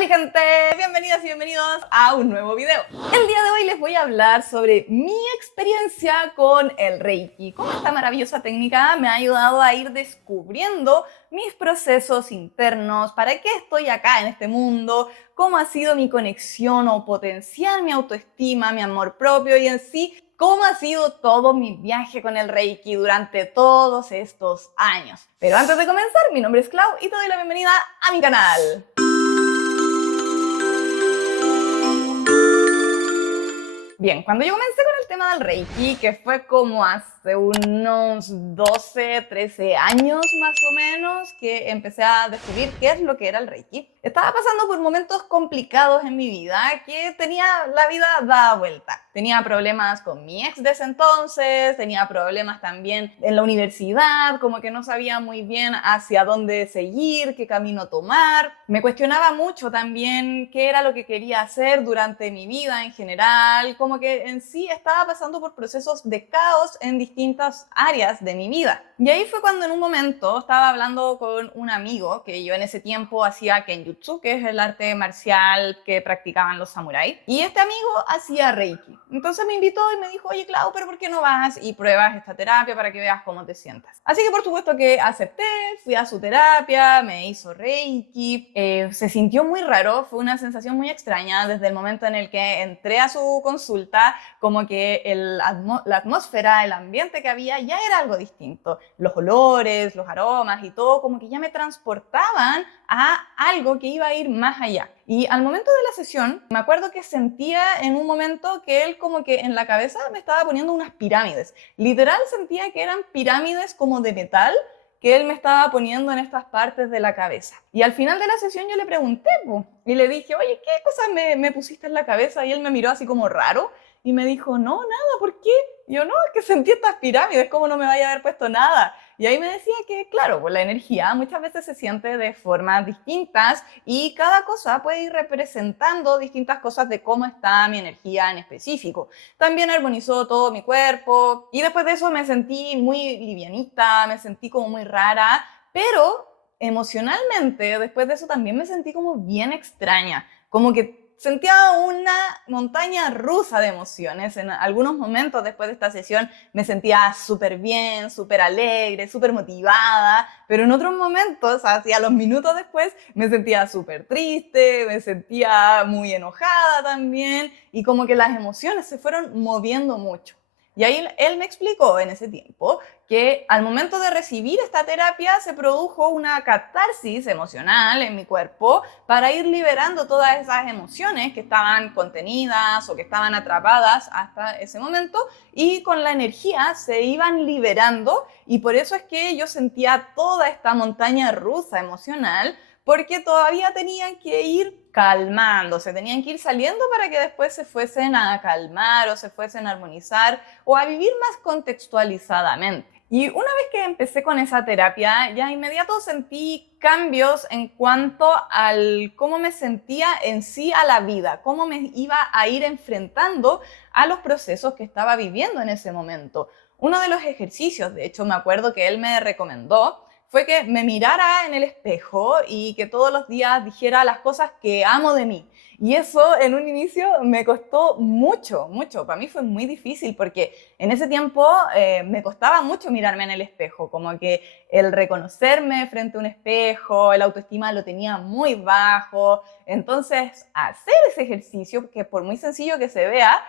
Hola gente, bienvenidas y bienvenidos a un nuevo video. El día de hoy les voy a hablar sobre mi experiencia con el Reiki, cómo esta maravillosa técnica me ha ayudado a ir descubriendo mis procesos internos, para qué estoy acá en este mundo, cómo ha sido mi conexión o potenciar mi autoestima, mi amor propio y en sí, cómo ha sido todo mi viaje con el Reiki durante todos estos años. Pero antes de comenzar, mi nombre es Clau y te doy la bienvenida a mi canal. Bien, cuando yo comencé con el tema del Reiki, que fue como hace unos 12, 13 años más o menos, que empecé a descubrir qué es lo que era el Reiki, estaba pasando por momentos complicados en mi vida, que tenía la vida dada vuelta. Tenía problemas con mi ex de ese entonces, tenía problemas también en la universidad, como que no sabía muy bien hacia dónde seguir, qué camino tomar. Me cuestionaba mucho también qué era lo que quería hacer durante mi vida en general, como que en sí estaba pasando por procesos de caos en distintas áreas de mi vida. Y ahí fue cuando en un momento estaba hablando con un amigo que yo en ese tiempo hacía Kenjutsu, que es el arte marcial que practicaban los samuráis, y este amigo hacía Reiki. Entonces me invitó y me dijo, oye Clau, pero ¿por qué no vas y pruebas esta terapia para que veas cómo te sientas? Así que por supuesto que acepté, fui a su terapia, me hizo Reiki, se sintió muy raro, fue una sensación muy extraña desde el momento en el que entré a su consulta, como que la atmósfera, el ambiente que había ya era algo distinto. Los olores, los aromas y todo como que ya me transportaban a algo que iba a ir más allá. Y al momento de la sesión, me acuerdo que sentía en un momento que él como que en la cabeza me estaba poniendo unas pirámides. Literal sentía que eran pirámides como de metal que él me estaba poniendo en estas partes de la cabeza. Y al final de la sesión yo le pregunté, y le dije, oye, ¿qué cosas me pusiste en la cabeza? Y él me miró así como raro y me dijo, no, nada, ¿por qué? Y yo, no, es que sentí estas pirámides, ¿cómo no me vaya a haber puesto nada? Y ahí me decía que, claro, pues la energía muchas veces se siente de formas distintas y cada cosa puede ir representando distintas cosas de cómo está mi energía en específico. También armonizó todo mi cuerpo y después de eso me sentí muy livianita, me sentí como muy rara, pero emocionalmente después de eso también me sentí como bien extraña, como que sentía una montaña rusa de emociones. En algunos momentos después de esta sesión me sentía súper bien, súper alegre, súper motivada, pero en otros momentos, hacia los minutos después, me sentía súper triste, me sentía muy enojada también y como que las emociones se fueron moviendo mucho. Y ahí él me explicó en ese tiempo que al momento de recibir esta terapia se produjo una catarsis emocional en mi cuerpo para ir liberando todas esas emociones que estaban contenidas o que estaban atrapadas hasta ese momento y con la energía se iban liberando y por eso es que yo sentía toda esta montaña rusa emocional porque todavía tenían que ir calmándose, tenían que ir saliendo para que después se fuesen a calmar o se fuesen a armonizar o a vivir más contextualizadamente. Y una vez que empecé con esa terapia, ya inmediato sentí cambios en cuanto al cómo me sentía en sí a la vida, cómo me iba a ir enfrentando a los procesos que estaba viviendo en ese momento. Uno de los ejercicios, de hecho, me acuerdo que él me recomendó, fue que me mirara en el espejo y que todos los días dijera las cosas que amo de mí. Y eso en un inicio me costó mucho, mucho. Para mí fue muy difícil porque en ese tiempo me costaba mucho mirarme en el espejo, como que el reconocerme frente a un espejo, el autoestima lo tenía muy bajo. Entonces, hacer ese ejercicio, que por muy sencillo que se vea,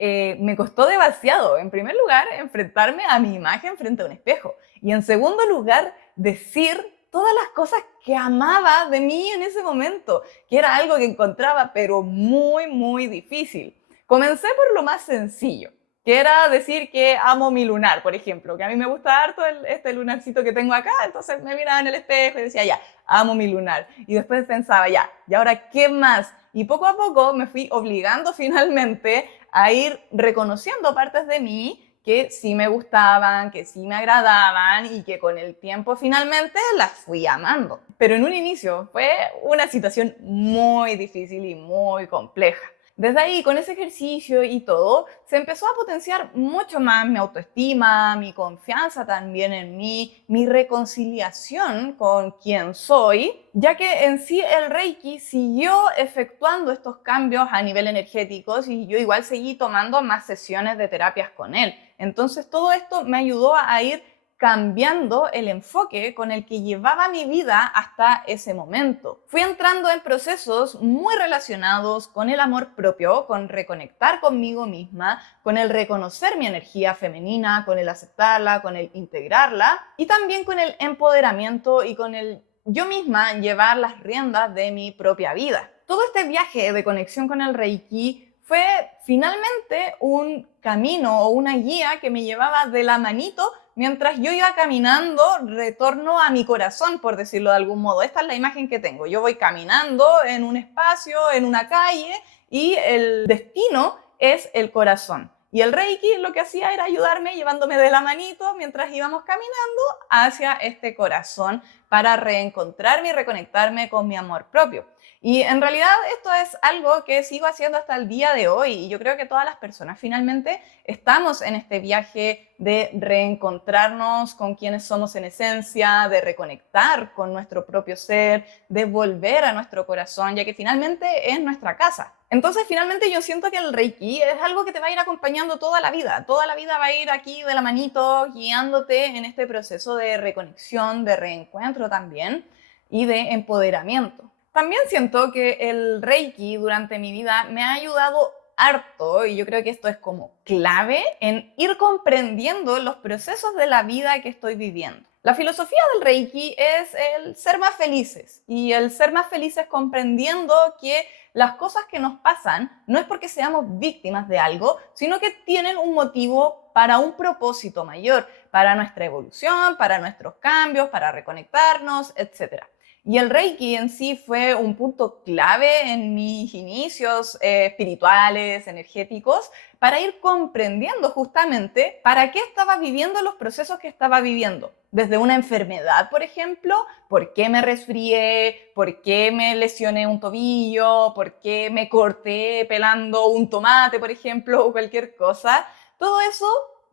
me costó demasiado. En primer lugar, enfrentarme a mi imagen frente a un espejo. Y en segundo lugar, decir todas las cosas que amaba de mí en ese momento, que era algo que encontraba pero muy, muy difícil. Comencé por lo más sencillo, que era decir que amo mi lunar, por ejemplo, que a mí me gusta harto este lunarcito que tengo acá, entonces me miraba en el espejo y decía, ya, amo mi lunar. Y después pensaba, ya, ¿y ahora qué más? Y poco a poco me fui obligando finalmente a ir reconociendo partes de mí que sí me gustaban, que sí me agradaban y que con el tiempo finalmente las fui amando. Pero en un inicio fue una situación muy difícil y muy compleja. Desde ahí, con ese ejercicio y todo, se empezó a potenciar mucho más mi autoestima, mi confianza también en mí, mi reconciliación con quien soy, ya que en sí el Reiki siguió efectuando estos cambios a nivel energético y yo igual seguí tomando más sesiones de terapias con él. Entonces todo esto me ayudó a ir cambiando el enfoque con el que llevaba mi vida hasta ese momento. Fui entrando en procesos muy relacionados con el amor propio, con reconectar conmigo misma, con el reconocer mi energía femenina, con el aceptarla, con el integrarla y también con el empoderamiento y con el yo misma llevar las riendas de mi propia vida. Todo este viaje de conexión con el Reiki fue finalmente un camino o una guía que me llevaba de la manito mientras yo iba caminando retorno a mi corazón, por decirlo de algún modo. Esta es la imagen que tengo. Yo voy caminando en un espacio, en una calle, y el destino es el corazón. Y el Reiki lo que hacía era ayudarme llevándome de la manito mientras íbamos caminando hacia este corazón para reencontrarme y reconectarme con mi amor propio. Y en realidad esto es algo que sigo haciendo hasta el día de hoy y yo creo que todas las personas finalmente estamos en este viaje de reencontrarnos con quienes somos en esencia, de reconectar con nuestro propio ser, de volver a nuestro corazón, ya que finalmente es nuestra casa. Entonces finalmente yo siento que el Reiki es algo que te va a ir acompañando toda la vida va a ir aquí de la manito guiándote en este proceso de reconexión, de reencuentro también y de empoderamiento. También siento que el Reiki durante mi vida me ha ayudado harto, y yo creo que esto es como clave en ir comprendiendo los procesos de la vida que estoy viviendo. La filosofía del Reiki es el ser más felices, y el ser más felices comprendiendo que las cosas que nos pasan no es porque seamos víctimas de algo, sino que tienen un motivo para un propósito mayor, para nuestra evolución, para nuestros cambios, para reconectarnos, etc. Y el Reiki en sí fue un punto clave en mis inicios espirituales, energéticos, para ir comprendiendo justamente para qué estaba viviendo los procesos que estaba viviendo. Desde una enfermedad, por ejemplo, por qué me resfrié, por qué me lesioné un tobillo, por qué me corté pelando un tomate, por ejemplo, o cualquier cosa. Todo eso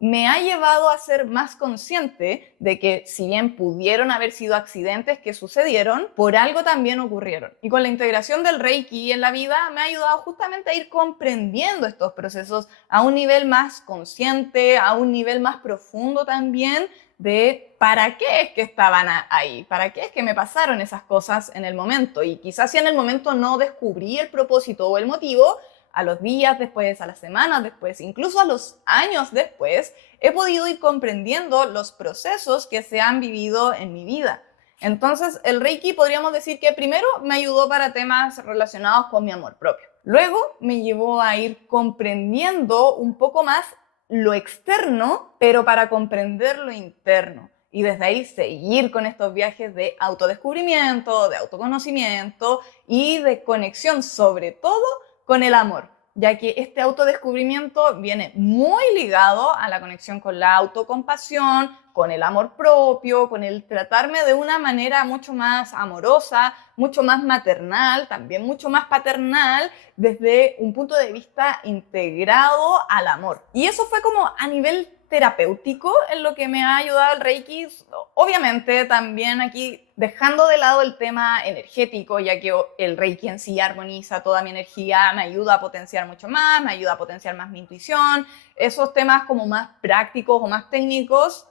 me ha llevado a ser más consciente de que si bien pudieron haber sido accidentes que sucedieron, por algo también ocurrieron. Y con la integración del Reiki en la vida me ha ayudado justamente a ir comprendiendo estos procesos a un nivel más consciente, a un nivel más profundo también, de para qué es que estaban ahí, para qué es que me pasaron esas cosas en el momento. Y quizás si en el momento no descubrí el propósito o el motivo, a los días después, a las semanas después, incluso a los años después, he podido ir comprendiendo los procesos que se han vivido en mi vida. Entonces, el Reiki podríamos decir que primero me ayudó para temas relacionados con mi amor propio. Luego me llevó a ir comprendiendo un poco más lo externo, pero para comprender lo interno. Y desde ahí seguir con estos viajes de autodescubrimiento, de autoconocimiento y de conexión, sobre todo con el amor, ya que este autodescubrimiento viene muy ligado a la conexión con la autocompasión, con el amor propio, con el tratarme de una manera mucho más amorosa, mucho más maternal, también mucho más paternal, desde un punto de vista integrado al amor. Y eso fue como a nivel terapéutico en lo que me ha ayudado el Reiki. Obviamente también aquí dejando de lado el tema energético, ya que el Reiki en sí armoniza toda mi energía, me ayuda a potenciar mucho más, me ayuda a potenciar más mi intuición. Esos temas como más prácticos o más técnicos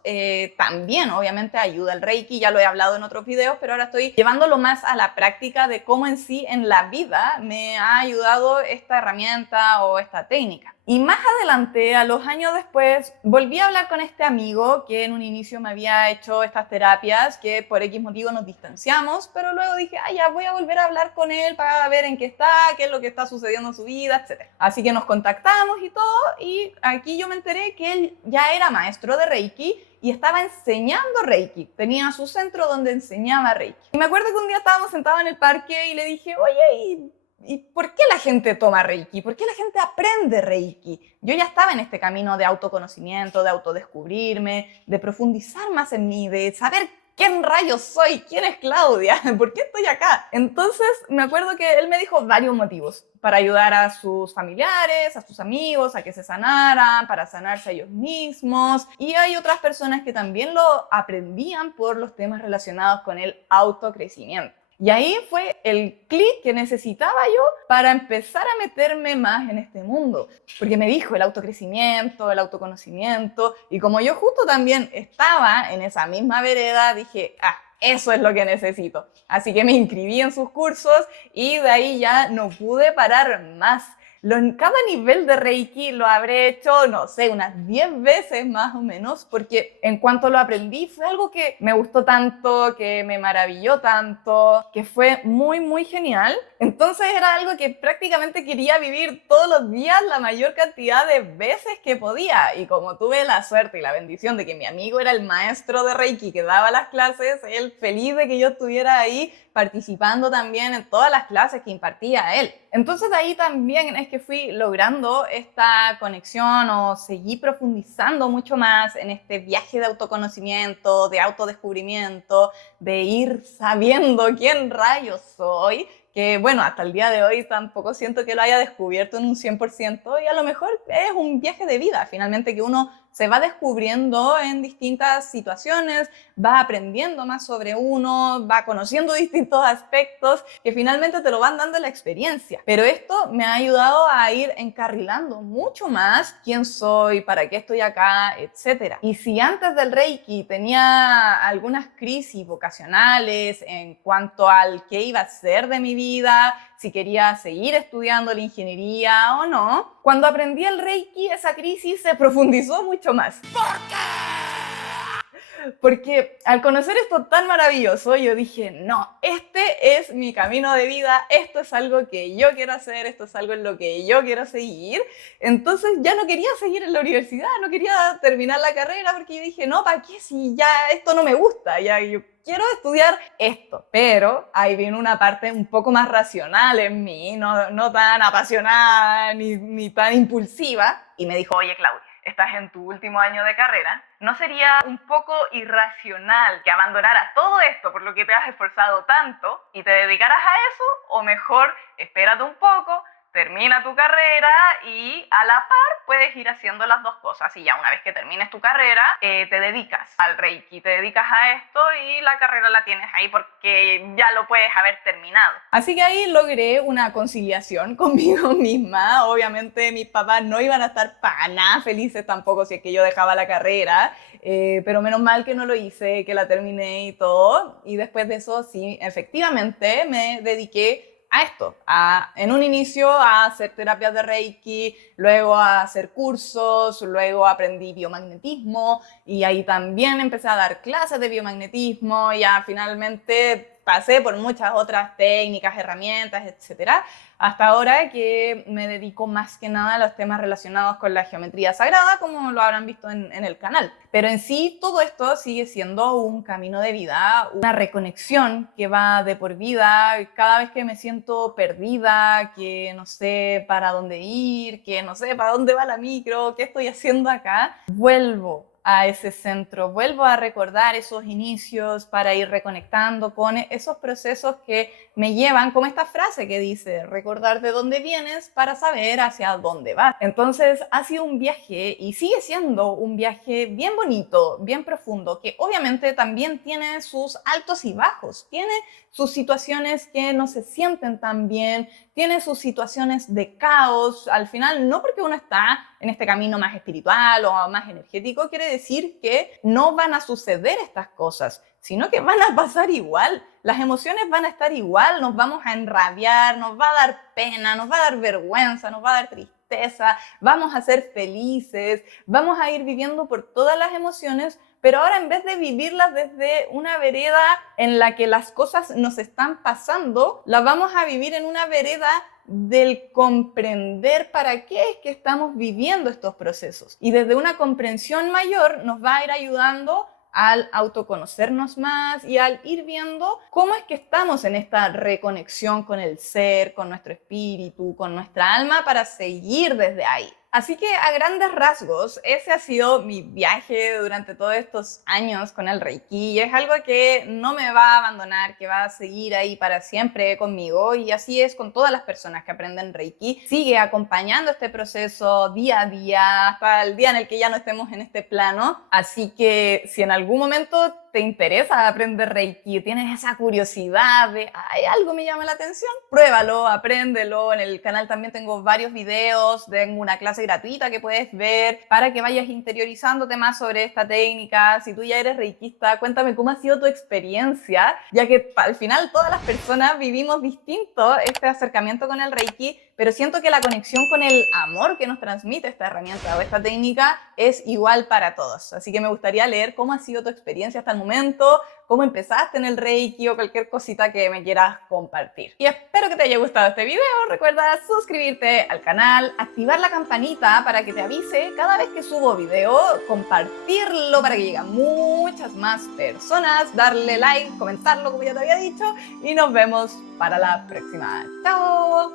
también obviamente ayuda el Reiki, ya lo he hablado en otros videos, pero ahora estoy llevándolo más a la práctica de cómo en sí en la vida me ha ayudado esta herramienta o esta técnica. Y más adelante, a los años después, volví a hablar con este amigo que en un inicio me había hecho estas terapias, que por X motivo nos distanciamos, pero luego dije, ya voy a volver a hablar con él para ver en qué está, qué es lo que está sucediendo en su vida, etc. Así que nos contactamos y todo, y aquí yo me enteré que él ya era maestro de Reiki y estaba enseñando Reiki. Tenía su centro donde enseñaba Reiki. Y me acuerdo que un día estábamos sentados en el parque y le dije, oye, ¿y por qué la gente toma Reiki? ¿Por qué la gente aprende Reiki? Yo ya estaba en este camino de autoconocimiento, de autodescubrirme, de profundizar más en mí, de saber ¿quién rayos soy? ¿Quién es Claudia? ¿Por qué estoy acá? Entonces me acuerdo que él me dijo varios motivos para ayudar a sus familiares, a sus amigos, a que se sanaran, para sanarse a ellos mismos. Y hay otras personas que también lo aprendían por los temas relacionados con el autocrecimiento. Y ahí fue el clic que necesitaba yo para empezar a meterme más en este mundo. Porque me dijo el autocrecimiento, el autoconocimiento, y como yo justo también estaba en esa misma vereda, dije, eso es lo que necesito. Así que me inscribí en sus cursos y de ahí ya no pude parar más. Cada nivel de Reiki lo habré hecho, no sé, unas 10 veces más o menos, porque en cuanto lo aprendí fue algo que me gustó tanto, que me maravilló tanto, que fue muy, muy genial. Entonces era algo que prácticamente quería vivir todos los días la mayor cantidad de veces que podía. Y como tuve la suerte y la bendición de que mi amigo era el maestro de Reiki que daba las clases, él feliz de que yo estuviera ahí participando también en todas las clases que impartía él. Entonces de ahí también es que fui logrando esta conexión o seguí profundizando mucho más en este viaje de autoconocimiento, de autodescubrimiento, de ir sabiendo quién rayos soy, que bueno, hasta el día de hoy tampoco siento que lo haya descubierto en un 100% y a lo mejor es un viaje de vida, finalmente que uno se va descubriendo en distintas situaciones, va aprendiendo más sobre uno, va conociendo distintos aspectos que finalmente te lo van dando la experiencia. Pero esto me ha ayudado a ir encarrilando mucho más quién soy, para qué estoy acá, etc. Y si antes del Reiki tenía algunas crisis vocacionales en cuanto al qué iba a ser de mi vida, si quería seguir estudiando la ingeniería o no, cuando aprendí el Reiki esa crisis se profundizó mucho más. ¿Por qué? Porque al conocer esto tan maravilloso, yo dije, no, este es mi camino de vida, esto es algo que yo quiero hacer, esto es algo en lo que yo quiero seguir. Entonces ya no quería seguir en la universidad, no quería terminar la carrera porque yo dije, no, ¿para qué si ya esto no me gusta? Ya yo quiero estudiar esto. Pero ahí viene una parte un poco más racional en mí, no tan apasionada ni tan impulsiva. Y me dijo, oye, Claudia, estás en tu último año de carrera, ¿no sería un poco irracional que abandonaras todo esto por lo que te has esforzado tanto y te dedicaras a eso? O mejor, espérate un poco, termina tu carrera y a la par puedes ir haciendo las dos cosas. Y ya una vez que termines tu carrera, te dedicas al Reiki, te dedicas a esto y la carrera la tienes ahí porque ya lo puedes haber terminado. Así que ahí logré una conciliación conmigo misma. Obviamente mis papás no iban a estar para nada felices tampoco si es que yo dejaba la carrera, pero menos mal que no lo hice, que la terminé y todo. Y después de eso, sí, efectivamente me dediqué a esto, en un inicio a hacer terapias de Reiki, luego a hacer cursos, luego aprendí biomagnetismo y ahí también empecé a dar clases de biomagnetismo y ya finalmente pasé por muchas otras técnicas, herramientas, etcétera, hasta ahora que me dedico más que nada a los temas relacionados con la geometría sagrada, como lo habrán visto en el canal. Pero en sí todo esto sigue siendo un camino de vida, una reconexión que va de por vida. Cada vez que me siento perdida, que no sé para dónde ir, que no sé para dónde va la micro, qué estoy haciendo acá, vuelvo a ese centro, vuelvo a recordar esos inicios para ir reconectando con esos procesos que me llevan, como esta frase que dice, recordar de dónde vienes para saber hacia dónde vas. Entonces ha sido un viaje y sigue siendo un viaje bien bonito, bien profundo, que obviamente también tiene sus altos y bajos, tiene sus situaciones que no se sienten tan bien, tiene sus situaciones de caos. Al final, no porque uno está en este camino más espiritual o más energético, quiere decir que no van a suceder estas cosas, sino que van a pasar igual. Las emociones van a estar igual, nos vamos a enrabiar, nos va a dar pena, nos va a dar vergüenza, nos va a dar tristeza, vamos a ser felices, vamos a ir viviendo por todas las emociones, pero ahora en vez de vivirlas desde una vereda en la que las cosas nos están pasando, las vamos a vivir en una vereda del comprender para qué es que estamos viviendo estos procesos. Y desde una comprensión mayor nos va a ir ayudando al autoconocernos más y al ir viendo cómo es que estamos en esta reconexión con el ser, con nuestro espíritu, con nuestra alma para seguir desde ahí. Así que a grandes rasgos, ese ha sido mi viaje durante todos estos años con el Reiki y es algo que no me va a abandonar, que va a seguir ahí para siempre conmigo y así es con todas las personas que aprenden Reiki. Sigue acompañando este proceso día a día hasta el día en el que ya no estemos en este plano. Así que si en algún momento te interesa aprender Reiki, tienes esa curiosidad de "Ay, algo me llama la atención", pruébalo, apréndelo. En el canal también tengo varios videos, tengo una clase gratuita que puedes ver para que vayas interiorizándote más sobre esta técnica. Si tú ya eres reikista, cuéntame cómo ha sido tu experiencia, ya que al final todas las personas vivimos distinto este acercamiento con el Reiki, pero siento que la conexión con el amor que nos transmite esta herramienta o esta técnica es igual para todos. Así que me gustaría leer cómo ha sido tu experiencia hasta el momento, cómo empezaste en el Reiki o cualquier cosita que me quieras compartir. Y espero que te haya gustado este video. Recuerda suscribirte al canal, activar la campanita para que te avise cada vez que subo video, compartirlo para que lleguen muchas más personas, darle like, comentarlo como ya te había dicho y nos vemos para la próxima. ¡Chao!